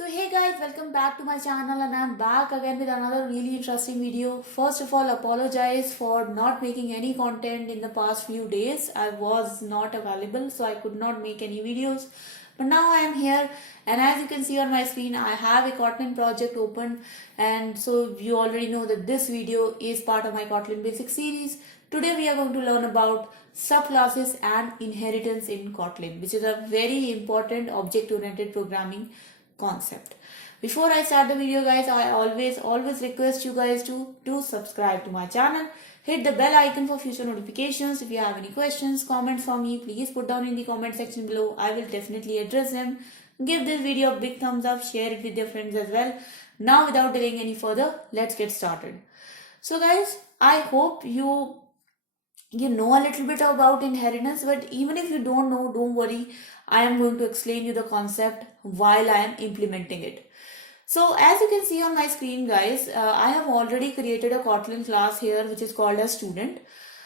So hey guys, welcome back to my channel and I'm back again with another really interesting video. First of all, apologize for not making any content in the past few days. I was not available, so I could not make any videos. But now I am here, and as you can see on my screen, I have a Kotlin project open, and so you already know that this video is part of my Kotlin Basics series. Today we are going to learn about subclasses and inheritance in Kotlin, which is a very important object-oriented programming concept. Before I start the video guys, I always request you guys to do subscribe to my channel. Hit the bell icon for future notifications. If you have any questions, comments for me, please put down in the comment section below. I will definitely address them. Give this video a big thumbs up, share it with your friends as well. Now without delaying any further, let's get started. So guys, I hope you know a little bit about inheritance, but even if you don't know, don't worry. I am going to explain you the concept while I am implementing it. So as you can see on my screen guys, I have already created a Kotlin class here which is called as student.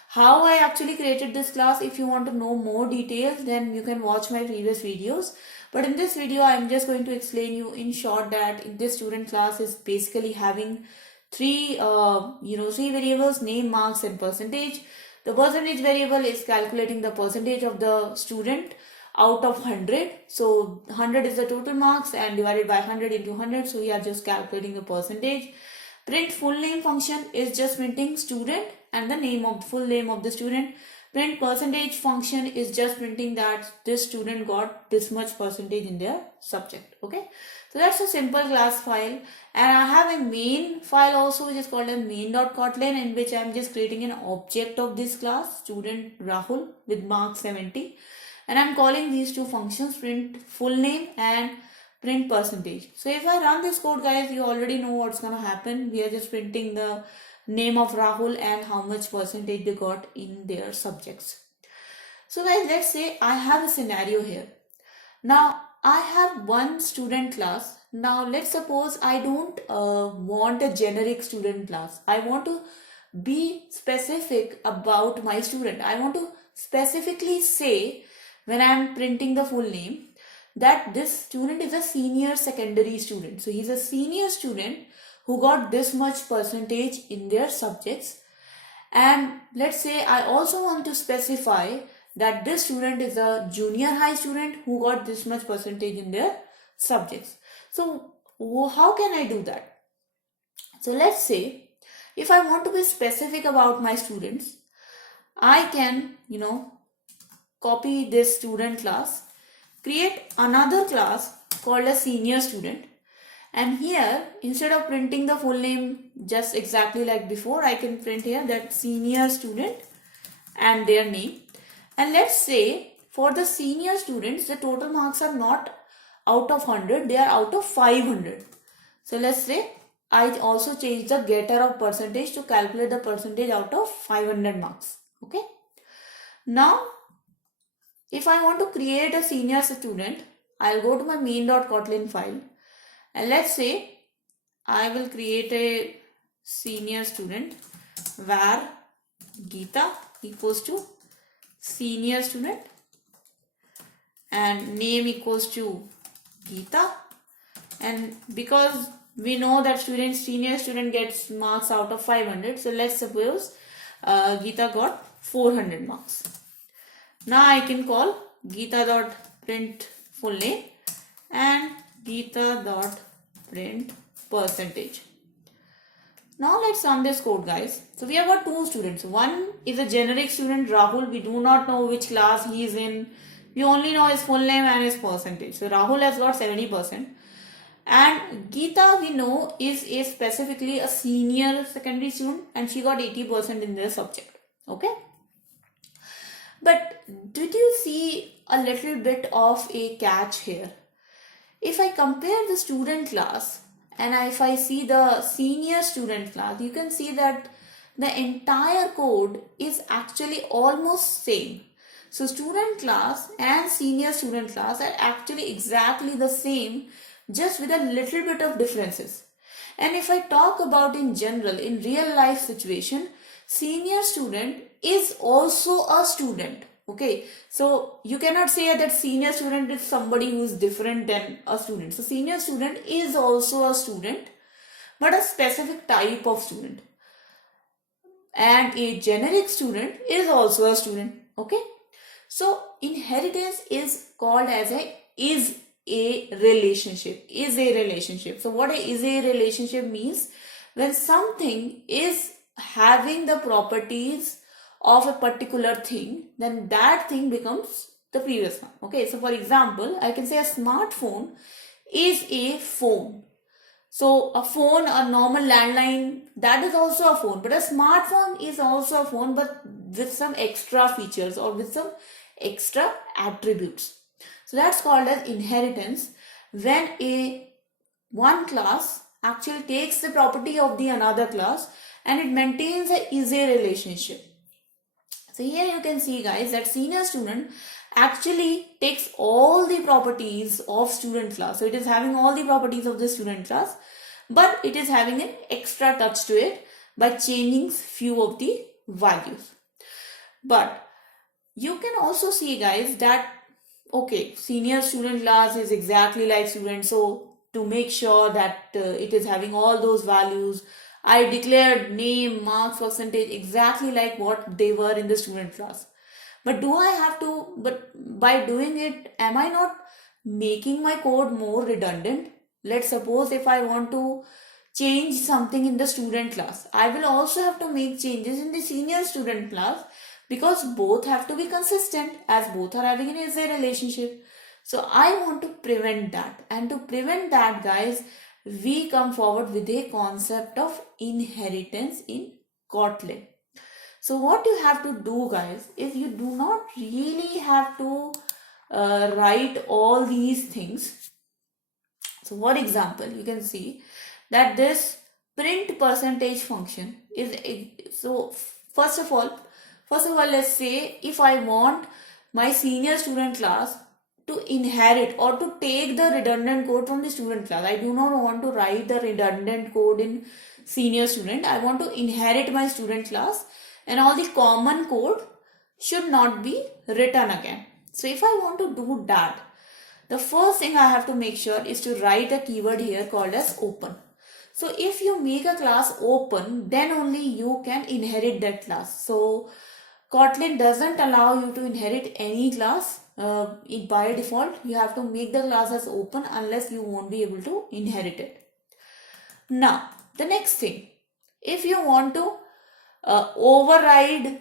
How I actually created this class, if you want to know more details, then you can watch my previous videos. But in this video, I am just going to explain you in short that this student class is basically having three variables: name, marks, and percentage. The percentage variable is calculating the percentage of the student out of 100. So 100 is the total marks and divided by 100 into 100. So we are just calculating the percentage. Print full name function is just printing student and the name of full name of the student. Print percentage function is just printing that this student got this much percentage in their subject. Okay, so that's a simple class file, and I have a main file also which is called as main.kotlin, in which I am just creating an object of this class, student Rahul with mark 70, and I'm calling these two functions, print full name and print percentage. So if I run this code guys, you already know what's gonna happen. We are just printing the name of Rahul and how much percentage they got in their subjects. So guys, let's say I have a scenario here. Now I have one student class. Now let's suppose I don't want a generic student class. I want to be specific about my student. I want to specifically say, when I am printing the full name, that this student is a senior secondary student. So he's a senior student who got this much percentage in their subjects. And let's say I also want to specify that this student is a junior high student who got this much percentage in their subjects. So how can I do that? So let's say if I want to be specific about my students, I can, copy this student class, create another class called a senior student, and here instead of printing the full name just exactly like before, I can print here that senior student and their name. And let's say for the senior students, the total marks are not out of 100, they are out of 500. So let's say I also change the getter of percentage to calculate the percentage out of 500 marks. Okay. Now if I want to create a senior student, I'll go to my main.kotlin file, and let's say I will create a senior student where Geeta equals to senior student and name equals to Geeta. And because we know that senior student gets marks out of 500, so let's suppose Geeta got 400 marks. Now I can call Geeta.print full name and Geeta.print percentage. Now let's run this code guys. So we have got two students. One is a generic student Rahul. We do not know which class he is in. We only know his full name and his percentage. So Rahul has got 70%. And Geeta, we know, is specifically a senior secondary student and she got 80% in their subject. Okay. But did you see a little bit of a catch here? If I compare the student class and if I see the senior student class, you can see that the entire code is actually almost same. So student class and senior student class are actually exactly the same, just with a little bit of differences. And if I talk about in general, in real life situation, senior student is also a student. Okay, so you cannot say that senior student is somebody who is different than a student. So senior student is also a student, but a specific type of student. And a generic student is also a student. Okay, so inheritance is called as a relationship. So what is a relationship means? When something is having the properties of a particular thing, then that thing becomes the previous one. Okay, so for example, I can say a smartphone is a phone. So a phone, a normal landline, that is also a phone, but a smartphone is also a phone, but with some extra features or with some extra attributes. So that's called as inheritance, when a one class actually takes the property of the another class and it maintains a easy relationship. So here you can see, guys, that senior student actually takes all the properties of student class. So it is having all the properties of the student class, but it is having an extra touch to it by changing few of the values. But you can also see, guys, that okay, senior student class is exactly like student. So to make sure that it is having all those values, I declared name, marks, percentage exactly like what they were in the student class. But do I have to, but by doing it, am I not making my code more redundant? Let's suppose if I want to change something in the student class, I will also have to make changes in the senior student class, because both have to be consistent, as both are having an essay relationship. So I want to prevent that. And to prevent that, guys, we come forward with a concept of inheritance in Kotlin. So what you have to do, guys, is you do not really have to write all these things. So for example, you can see that this print percentage function is, so first of all, let's say if I want my senior student class to inherit or to take the redundant code from the student class. I do not want to write the redundant code in senior student. I want to inherit my student class, and all the common code should not be written again. So if I want to do that, the first thing I have to make sure is to write a keyword here called as open. So if you make a class open, then only you can inherit that class. So Kotlin doesn't allow you to inherit any class by default. You have to make the class as open, unless you won't be able to inherit it. Now, the next thing, if you want to override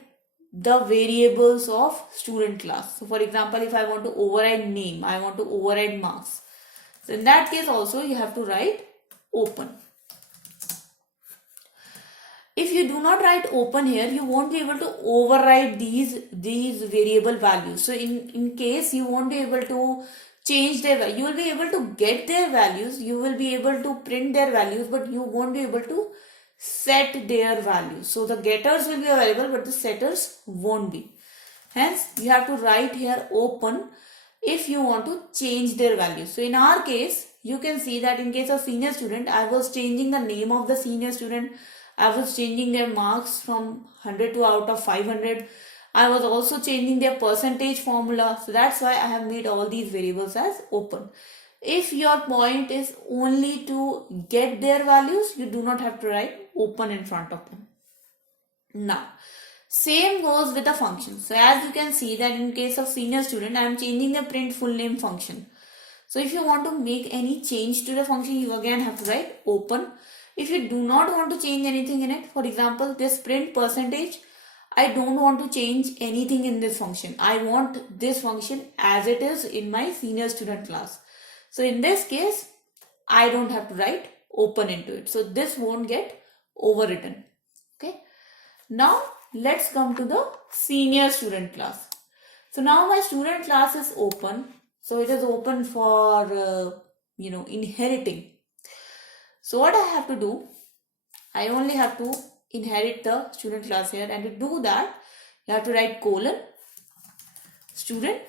the variables of student class. So for example, if I want to override name, I want to override marks. So in that case also you have to write open. If you do not write open here, you won't be able to override these variable values. So in case you won't be able to change their value, you will be able to get their values, you will be able to print their values, but you won't be able to set their values. So the getters will be available, but the setters won't be. Hence, you have to write here open if you want to change their values. So in our case, you can see that in case of senior student, I was changing the name of the senior student. I was changing their marks from 100 to out of 500. I was also changing their percentage formula. So that's why I have made all these variables as open. If your point is only to get their values, you do not have to write open in front of them. Now, same goes with the function. So as you can see that in case of senior student, I am changing the print full name function. So if you want to make any change to the function, you again have to write open. If you do not want to change anything in it, for example, this print percentage, I don't want to change anything in this function. I want this function as it is in my senior student class. So in this case, I don't have to write open into it. So this won't get overwritten. Okay. Now let's come to the senior student class. So now my student class is open. So it is open for, inheriting. So what I have to do, I only have to inherit the student class here, and to do that, you have to write colon student,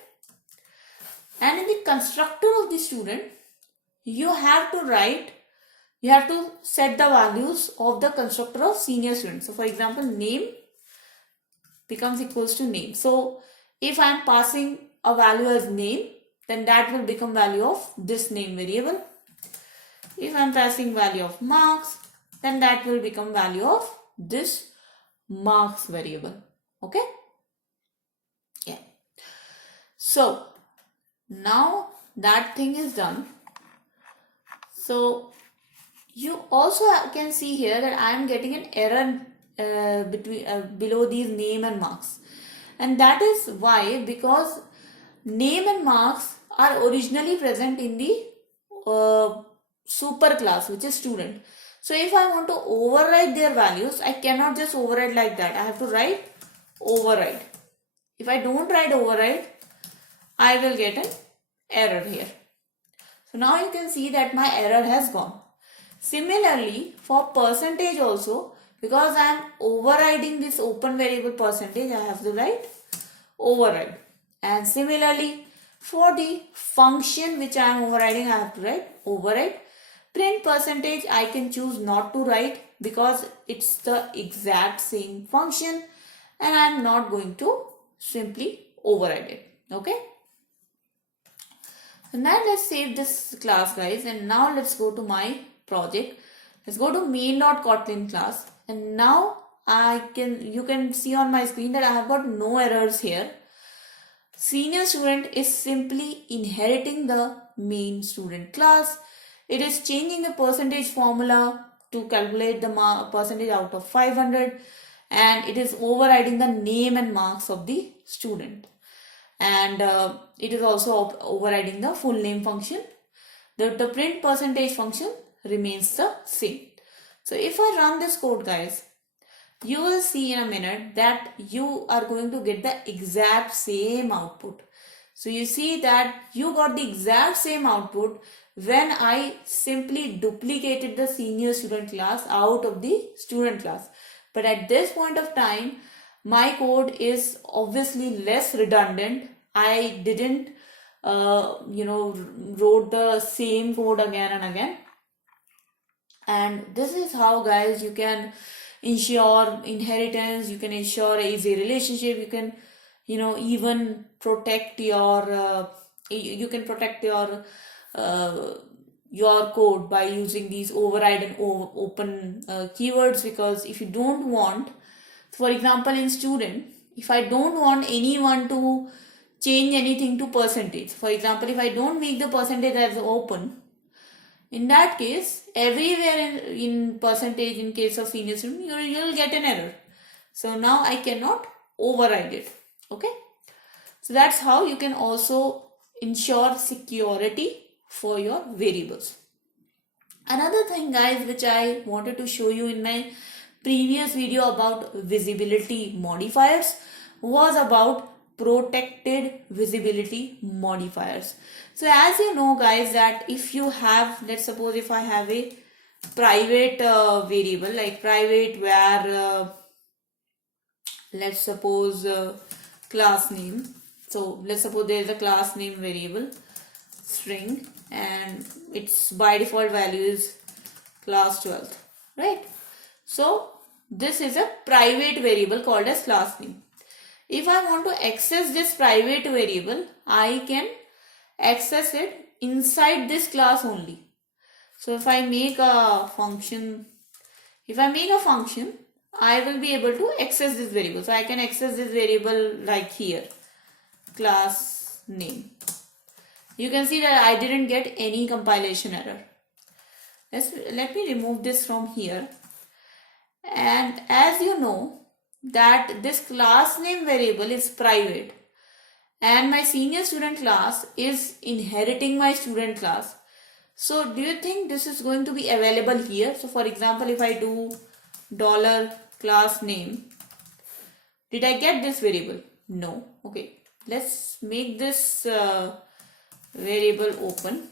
and in the constructor of the student, you have to set the values of the constructor of senior student. So for example, name becomes equals to name. So If I am passing a value as name, then that will become value of this name variable. If I am passing value of marks, then that will become value of this marks variable. Okay? Yeah. So now that thing is done. So you also can see here that I am getting an error below these name and marks, and that is why, because name and marks are originally present in the super class, which is student. So if I want to override their values, I cannot just override like that. I have to write override. If I don't write override, I will get an error here. So now you can see that my error has gone. Similarly, for percentage also, because I am overriding this open variable percentage, I have to write override. And similarly, for the function which I am overriding, I have to write override. Print percentage, I can choose not to write because it's the exact same function and I am not going to simply override it. Okay. So now let's save this class, guys, and now let's go to my project. Let's go to main.kotlin class, and now you can see on my screen that I have got no errors here. Senior student is simply inheriting the main student class. It is changing the percentage formula to calculate the percentage out of 500, and it is overriding the name and marks of the student. And it is also overriding the full name function. The print percentage function remains the same. So if I run this code, guys, you will see in a minute that you are going to get the exact same output. So you see that you got the exact same output when I simply duplicated the senior student class out of the student class. But at this point of time, my code is obviously less redundant. I didn't wrote the same code again and again. And this is how, guys, you can ensure inheritance, you can ensure easy relationship, you can even protect your your code by using these override and open keywords. Because if you don't want, for example, in student, if I don't want anyone to change anything to percentage, for example, if I don't make the percentage as open, in that case, everywhere in percentage, in case of senior student, you'll get an error. So now I cannot override it. Okay. So that's how you can also ensure security for your variables. Another thing, guys, which I wanted to show you in my previous video about visibility modifiers was about protected visibility modifiers. So as you know, guys, that if you have, let's suppose if I have a private variable like private where let's suppose class name. So let's suppose there is a class name variable string and its by default value is class 12th, right? So this is a private variable called as class name. If I want to access this private variable, I can access it inside this class only. So if I make a function, I will be able to access this variable. So I can access this variable like here, class name. You can see that I didn't get any compilation error. Let me remove this from here. And as you know that this class name variable is private and my senior student class is inheriting my student class. So do you think this is going to be available here? So for example, if I do $class name, did I get this variable? No. Okay. Let's make this variable open.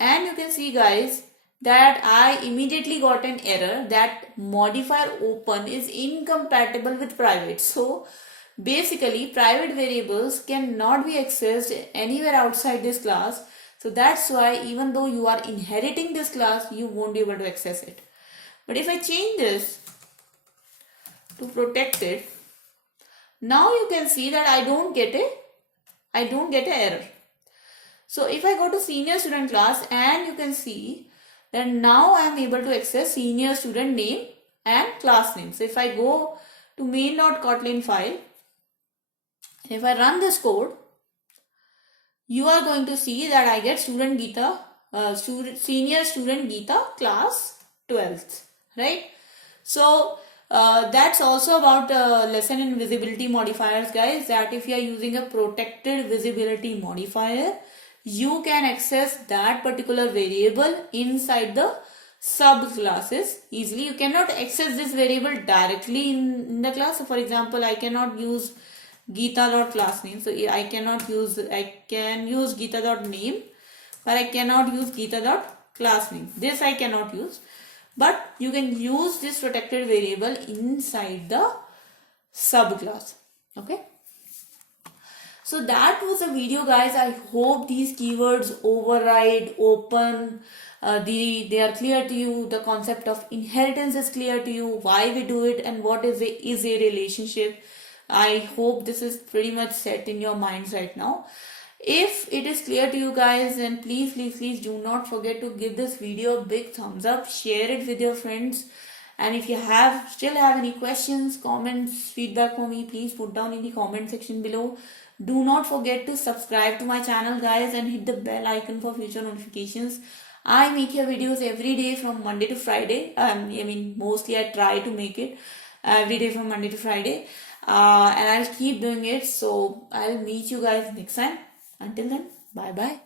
And you can see, guys, that I immediately got an error that modifier open is incompatible with private. So basically private variables cannot be accessed anywhere outside this class. So that's why even though you are inheriting this class, you won't be able to access it. But if I change this to protected, Now you can see that I don't get a error. So if I go to senior student class, and you can see that now I am able to access senior student name and class name. So if I go to main.kotlin file, if I run this code, you are going to see that I get student Geeta, senior student Geeta class 12th, right? So that's also about lesson in visibility modifiers, guys, that if you are using a protected visibility modifier, you can access that particular variable inside the subclasses easily. You cannot access this variable directly in the class. So for example, I cannot use Geeta.className. So I can use Geeta.name, but I cannot use Geeta.className. This I cannot use. But you can use this protected variable inside the subclass. Okay. So that was the video, guys. I hope these keywords override, open, they are clear to you. The concept of inheritance is clear to you. Why we do it and what is a relationship. I hope this is pretty much set in your minds right now. If it is clear to you guys, then please do not forget to give this video a big thumbs up. Share it with your friends. And if you still have any questions, comments, feedback for me, please put down in the comment section below. Do not forget to subscribe to my channel, guys, and hit the bell icon for future notifications. I make your videos every day from Monday to Friday. Mostly I try to make it every day from Monday to Friday. And I'll keep doing it. So I'll meet you guys next time. Until then, bye bye.